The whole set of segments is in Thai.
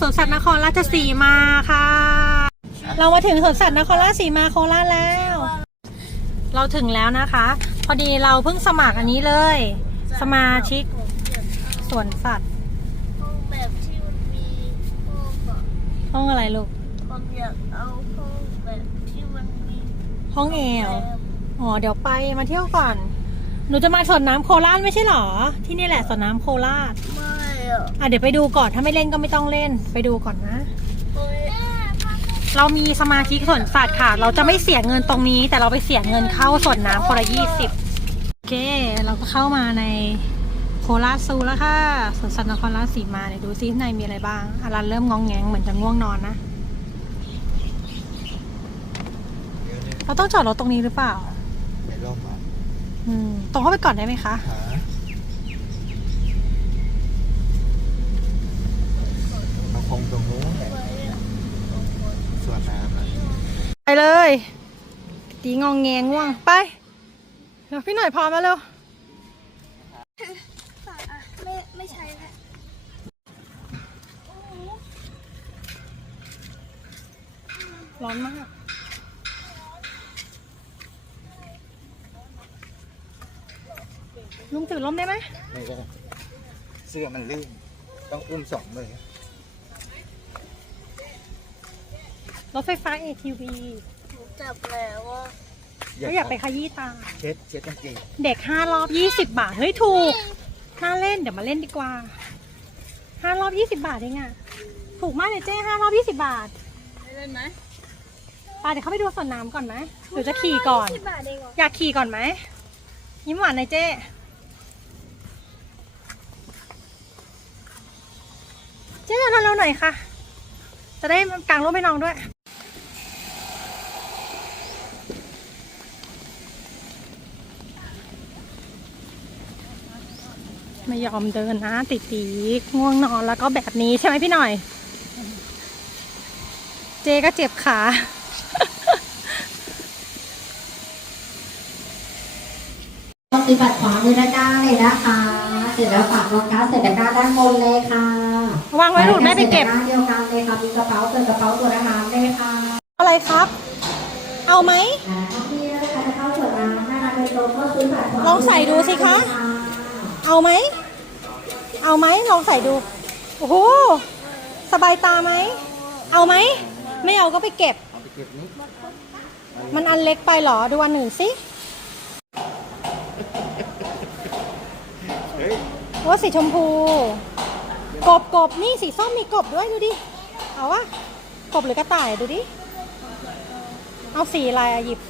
สวนสัตว์นครราชสีมาค่ะ เรามาถึงสวนสัตว์นครราชสีมาโคราชแล้ว เราถึงแล้วนะคะ พอดีเราเพิ่งสมัครอันนี้เลย สมาชิกสวนสัตว์ห้องแบบที่มันมีห้องอะห้องอะไรลูกผมอยากเอาห้องแบบที่มันมีห้องแอลแบบอ๋อเดี๋ยวไปมาเที่ยวก่อน หนูจะมาสวนน้ำโคราชไม่ใช่หรอ ที่นี่แหละสวนน้ำโคราชไม่ อะอะเดี๋ยวไปดูก่อนถ้าไม่เล่นก็ไม่ต้องเล่นไปดูก่อนนะโอ้ยเรามีสมาชิกสวนสัตว์ค่ะ เราจะไม่เสียเงินตรงนี้ แต่เราไปเสียเงินเข้าสวนน้ำคนละยี่สิบโอเค เราก็เข้ามาในโคราชซูแล้วค่ะสวนสัตว์นครราชสีมาเดี๋ยวดูซิข้างในมีอะไรบ้างอารันเริ่มงองแงงเหมือนจะง่วงนอนนะเราต้องจอดรถตรงนี้หรือเปล่าในร่มอะอืมตรงเข้าไปก่อนได้ไหมคะ หาเราค งตรงนู้นแหละส่วนน้ำอะไปเลย ตีงองแงง่วงไปเดี๋ยวพี่หน่อยพร้อมแล้วเร็วไม่ไม่ใช่แล้วร้อนมาก ลุงถือร่มได้ไหมไม่ได้เสื้อมันลื่น ต้องอุ้มสองมือ รถไฟฟ้า ATV หนูจับแล้วว่าก็อยากไปขยี้ตา เช็ดเช็ดกางเกงเด็กห้ารอบยี่สิบาท เฮ้ย ถูกน่าเล่นเดี๋ยวมาเล่นดีกว่าห้ารอบยี่สิบาทเองอะถูกมากเลยเจ้ห้ารอบยี่สิบาทเล่นไหมไปเดี๋ยวเข้าไปดูสวนน้ำก่อนไหมหรือจะขี่ก่อนสิบบาทเองเหรออยากขี่ก่อนไหมยิ้มหวานหน่อยเจ้เจ๊เดินเร็วๆหน่อยค่ะ จะได้กางร่มให้น้องด้วย ไม่ยอมเดินนะ ติดตีง่วงนอนแล้วก็แบบนี้ใช่ไหมพี่หน่อย เจก็เจ็บขา ปฏิบัติขวามือด้านหน้าเลยนะคะ เสร็จแล้วฝากรองเท้าใส่ตะกร้าด้านบนเลยค่ะวางไว้หลุดแม่ไปเก็บ ใส่ตะร้าเดียวกันเลยค่ะมีกระเป๋าเปิดกระเป๋าตัวอาหารเลยค่ะอะไรครับ เอาไหม อ่าท่องเที่ยวนะคะจะเข้าสวนน้ำนะคะโดยตรงก็ซื้อบัตรขวาลองใส่ดูสิคะ เอาไหม เอาไหมลองใส่ดู โอ้โห สบายตาไหม เอาไหม ไม่เอาก็ไปเก็บ เอาไปเก็บนี้มันอันเล็กไปเหรอ ดูอันหนึ่งสิเฮ้ยว่าสีชมพู กบกบนี่สีส้มมีกบด้วยดูดิ เอาวะกบหรือกระต่ายดูดิ เอาสีอะไรอะหยิบ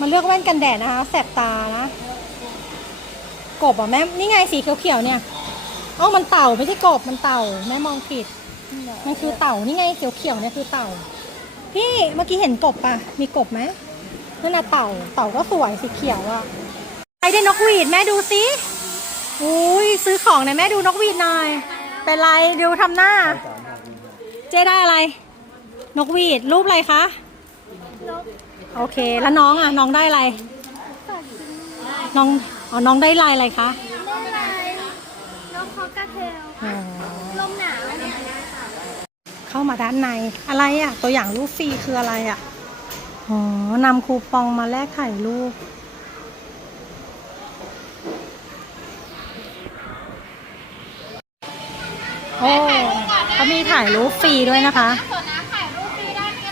มันเลือกแว่นกันแดดนะคะ แสบตานะ กบอะแม่นี่ไงสีเขียวๆเนี่ยเอ้ามันเต่าไม่ใช่กบมันเต่าแม่มองผิด มันคือเต่านี่ไงเขียวๆเนี่ยคือเต่า พี่เมื่อกี้เห็นกบป่ะมีกบไหมนั่นน่ะเต่าเต่าก็สวยสีเขียวอะไอได้นกหวีดแม่ดูสิอุ้ยซื้อของหน่อยแม่ดูนกหวีดหน่อยเป็นไรดูทำหน้า เจ๊ได้อะไร นกหวีดรูปอะไรคะโอเคแล้วน้องอะน้องได้อะไร น้องอ๋อน้องได้ลายอะไรคะได้ไรน้องคอกระเทลอ๋อลมหนาวเนี่ยเข้ามาด้านในอะไรอะ ตัวอย่างรูปฟรีคืออะไรอะอ๋อนำคูปองมาแลกถ่ายรูปโอ้เขามีถ่ายรูปฟรีด้วยนะคะ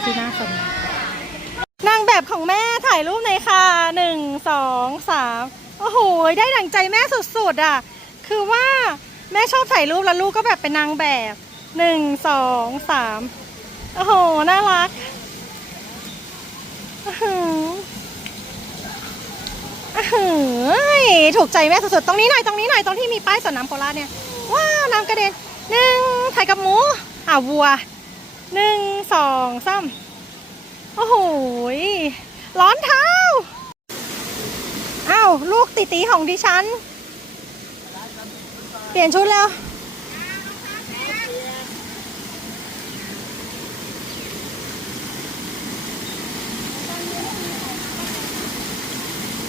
ที่น่าสนนาง แบบของแม่ถ่ายรูปในค่ะหนึ่งสองสามโอ้โหได้ดั่งใจแม่สุดๆอะ คือว่าแม่ชอบถ่ายรูปแล้วลูกก็แบบเป็นนางแบบหนึ่งสองสามโอ้โห น่ารักอื้อหืออื้อหือถูกใจแม่สุดๆ ตรงนี้หน่อย ตรงนี้หน่อย ตรงที่มีป้ายสวนน้ำโคราชเนี่ย ว้าว น้ำกระเด็นหนึ่งถ่ายกับหมู อ่าวัวหนึ่งสองสาม โอ้โหร้อนเท้าอ้าวลูกติตีของดิฉัน เปลี่ยนชุดแล้ว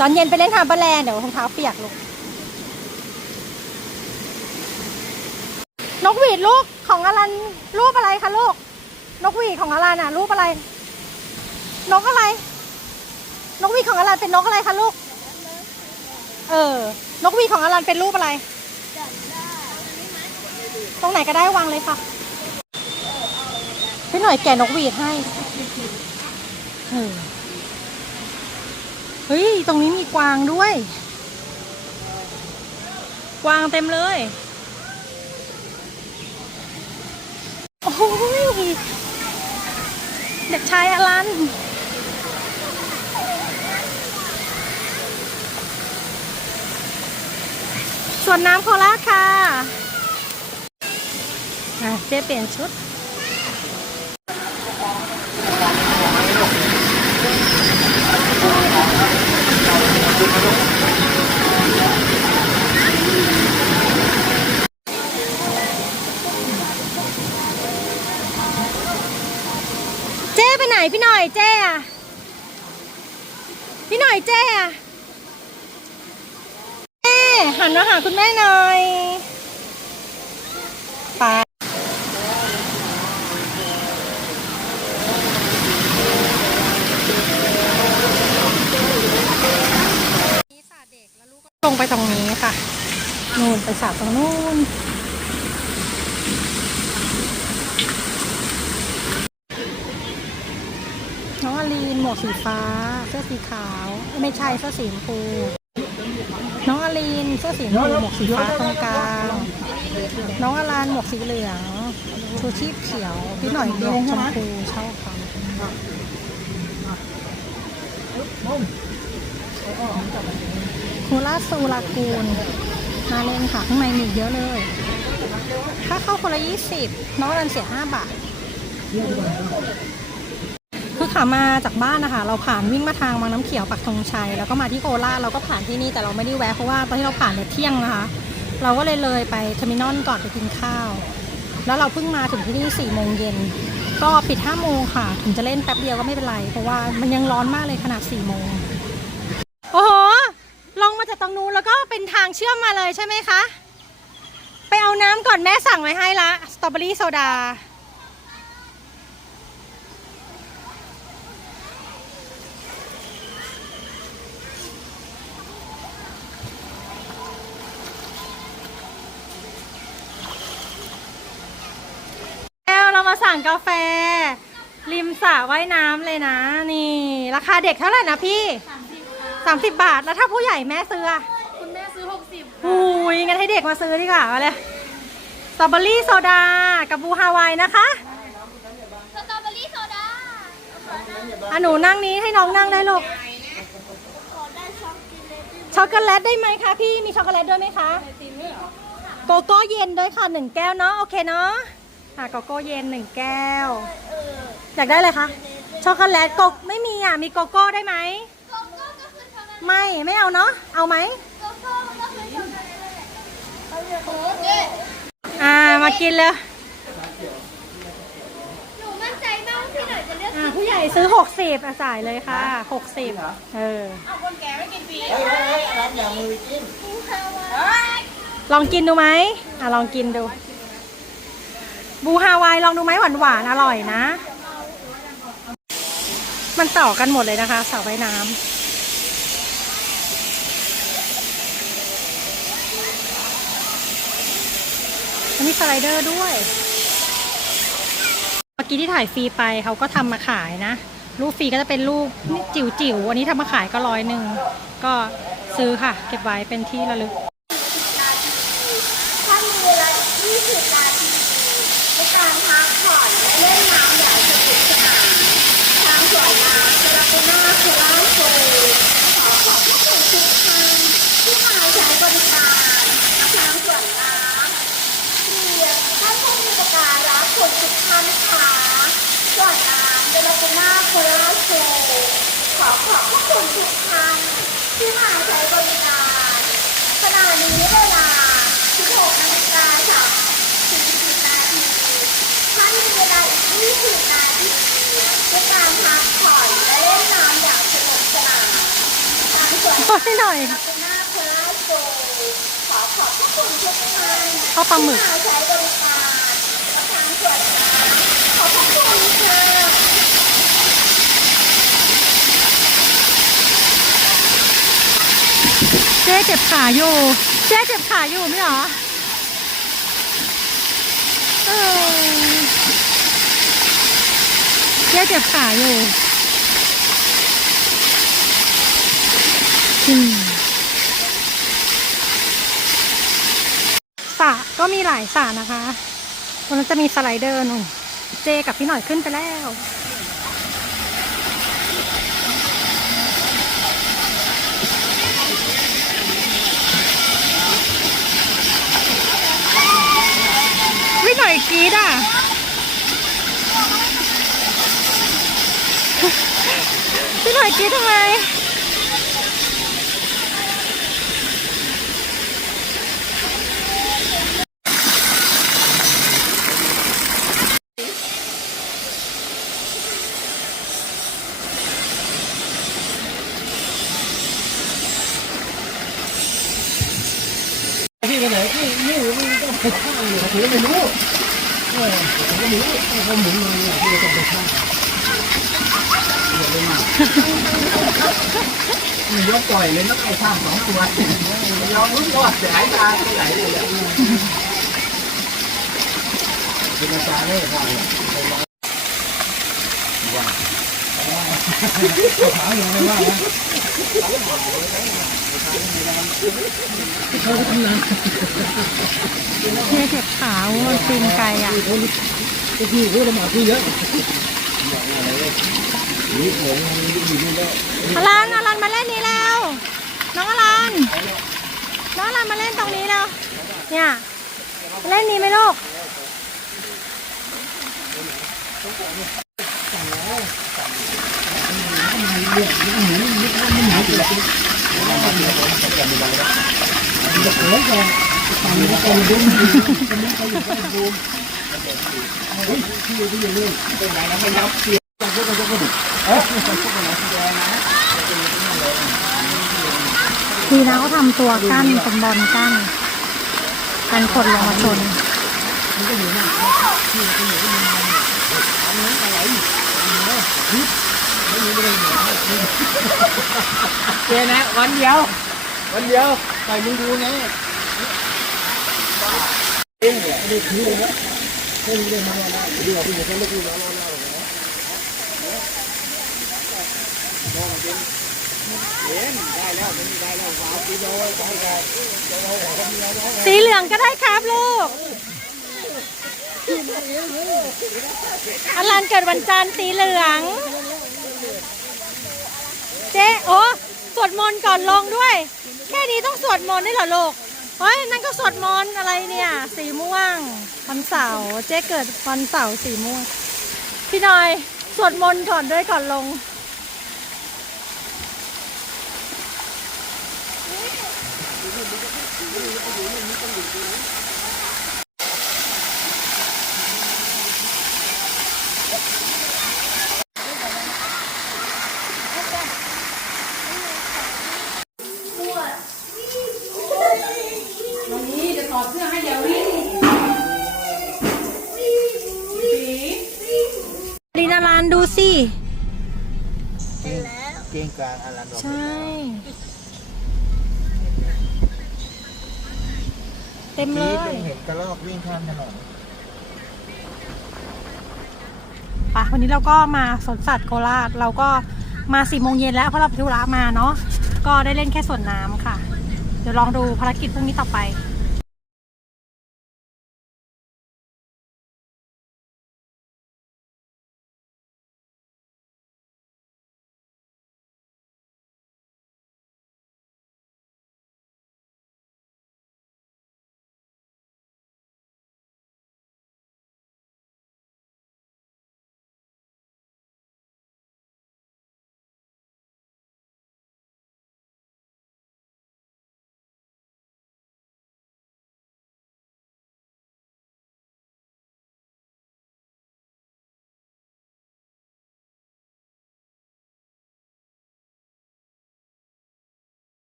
ตอนเย็นไปเล่นทามเบอร์แลนด์เดี๋ยวรองเท้าเปียกลูกนกหวีดลูกของอลันรูปอะไรคะลูก นกหวีดของอลันอะรูปอะไร นกอะไร นกวีของอลันเป็นนกอะไรคะลูก เออ นกวีของอลันเป็นรูปอะไร ตรงไหนก็ได้วางเลยค่ะ พี่หน่อยแกะนกวีดให้เออเฮ้ย ตรงนี้มีกวางด้วย กวางเต็มเลย โอ้ย เด็กชายอลัน วนน้ำโคราชค่ะอะเจ๊เปลี่ยนชุด เจ๊ไปไหนพี่หน่อยเจ๊อะพี่หน่อยเจ๊อะเจ๊ หันมาหาคุณแม่หน่อยไปลงไปตรงนี้ค่ะ นู่นไปสระตรงนู้นน้องอลีนหมวกสีฟ้า เสื้อสีขาวเอ้ยไม่ใช่เสื้อสีชมพู น้องอลีนเสื้อสีชมพูหมวกสีฟ้าตรงกลาง น้องอลานหมวกสีเหลืองชูชีพเขียว พี่หน่อยหมวกชมพูเช่าค่ะโคราชซูลากูนมาเล่นค่ะข้างในมีเยอะเลย ถ้าเข้าคนละยี่สิบน้องอลันเสียห้าบาท คือขามาจากบ้านนะคะ เราผ่านวิ่งมาทางวังน้ำเขียวปักธงชัย แล้วก็มาที่โคราชเราก็ผ่านที่นี่แต่เราไม่ได้แวะเพราะว่าตอนที่เราผ่านเนี่ยเที่ยงนะคะ เราก็เลยเลยไปเทอร์มินอลก่อนไปกินข้าว แล้วเราเพิ่งมาถึงที่นี่4ี่โมงเย็นก็ปิด5้าโมงค่ะ ถึงจะเล่นแป๊บเดียวก็ไม่เป็นไร เพราะว่ามันยังร้อนมากเลยขนาด4ี่โมงโอ้โหลงมาจากตรงนู้นแล้วก็เป็นทางเชื่อมมาเลยใช่ไหมคะ ไปเอาน้ำก่อนแม่สั่งไว้ให้ละสตรอเบอรี่โซดา เรามาสั่งกาแฟ ริมสระว่ายน้ำเลยนะ นี่ ราคาเด็กเท่าไหร่นะพี่สามสิบบาทแล้วถ้าผู้ใหญ่แม่ซื้ออะคุณแม่ซื้อ 60หูยงั้นให้เด็กมาซื้อดีกว่ามาเลยสตรอเบอรี่โซดากับบูฮาวายนะคะสตรอเบอรี่โซดาอะหนูนั่งนี้ให้น้องนั่งได้ลูกขอได้ช็อกโกแลตช็อกโกแลตได้ไหมคะพี่มีช็อกโกแลตด้วยไหมคะโกโก้เย็นด้วยค่ะหนึ่งแก้วเนาะโอเคเนาะ อะโกโก้เย็นหนึ่งแก้วเอออยากได้เลยคะ ช็อกโกแลตโกไม่มีอะ มีโกโก้ได้ไหมโกโก้ก็คือช็อกโกแลตไม่ ไม่เอาเนาะ เอาไหมโกโก้ก็คือช็อกโกแลตเอาเลยโอ้เจ๊อ่า มากินเลยหนูมั่นใจมากว่าพี่หน่อยจะเลือกอ่าผู้ใหญ่ซื้อ 60อะจ่ายเลยค่ะ 60 เออเอาคนแก่ไม่กินฟรีเฮ้ยเฮ้ยเฮ้ยร้านอย่ามือจิ้มกูฮาวายลองกินดูไหมอะ ลองกินดู บูฮาวายลองดูไหมหวานหวานอร่อยนะ มันต่อกันหมดเลยนะคะเสาใบน้ำมีสไลเดอร์ด้วยเมื่อกี้ที่ถ่ายฟรีไปเขาก็ทำมาขายนะลูกฟรีก็จะเป็นลูกจิ๋วจิ๋วอันนี้ทำมาขายก็ร้อยหนึ่งก็ซื้อค่ะ เก็บไว้เป็นที่ระลึก ถ้ามีเวลา20นาทีในการพักผ่อนและเล่นน้ำอย่างสนุกสนานทางสวนน้ำเซราโกนาโคราชโซขอขอบพระคุณทุกท่านที่มาใช้บริการทางสวนน้ำที่ท่านผู้มีประการักคนทุกท่านค่ะ สวนน้ำเซราโกนาโคราชโซขอขอบพระคุณทุกท่านที่มาใช้บริการขณะนี้เวลา 16นาฬิกา40นาทีท่านมีเวลาอีก20นาทีในการพักผ่อนและเล่นน้ำอย่างสนุกสนานทางสวนขอให้หน่อยลกูน่าโคราชโซขอขอบพระคุณทุกท่านข้าปลาหมึก ที่มาใช้บริการทางสวน เจ๊เจ็บขาอยู่ เจ๊เจ็บขาอยู่ไม่หรอเจ๊เจ็บขาอยู่สระก็มีหลายสระนะคะวันนั้นจะมีสไลเดอร์หนู เจกับพี่หน่อยขึ้นไปแล้ว พี่หน่อยกรีดอะ พี่หน่อยกรีดทำไม พี่ไปไหนพี่นี่มันต้องไปข้างอยู่ถือไม่รู้เออผมก็ไม่รู้เขาหมุนมาเนี่ยพี่ต้องไปข้างเดี๋ยวเลยมามันยกปล่อยเลยนักไอ้ข้างสอง ตัวลองลุ้นก่อนสายตาที่ไหนเลยเนี่ยเป็นตาเนี่ยพ่อเนี่ยว่าขาอย่างไรว่านะเจ๊เจ็บขามันปีนไกลอะพี่พูดมาพี่เยอะนี่หลงอยู่นี่แล้วอลันอลันมาเล่นนี้แล้ว น้องอลันน้องอลันมาเล่นตรงนี้แล้วเนี่ยเล่นนี้ไหมลูกดี นะเขาทำตัวกั้นเป็นบอลกั้นกันคนลงมาชนเจนะวันเดียว วันเดียวไปมึงดูไงเองเนี่ยนี่คือเลยนะเพิ่งได้มาแล้วดูว่าพี่เขาเลิกดูแล้วแล้ว สีเหลืองก็ได้ครับลูก อลันเกิดวันจันทร์สีเหลือง เจ๊โอ้สวดมนต์ก่อนลงด้วย แค่นี้ต้องสวดมนต์ได้วยเหรอลูกเฮ้ยนั่นก็สวดมนต์อะไรเนี่ย สีม่วงวันเสาร์เจ๊เกิดวันเสาร์สีม่วง พี่น่อยสวดมนต์ก่อนด้วยก่อนลง 我跟你说哎有那你还有这 ต็มเลพี่ยเห็นกระรอกวิ่งข้ามถนนปะวันนี้เราก็มาสวนสัตว์โคราช เราก็มาสี่โมงเย็นแล้วเพราะเราไปธุระมาเนาะ ก็ได้เล่นแค่สวนน้ำค่ะ เดี๋ยวลองดูภารกิจพรุ่งนี้ต่อไป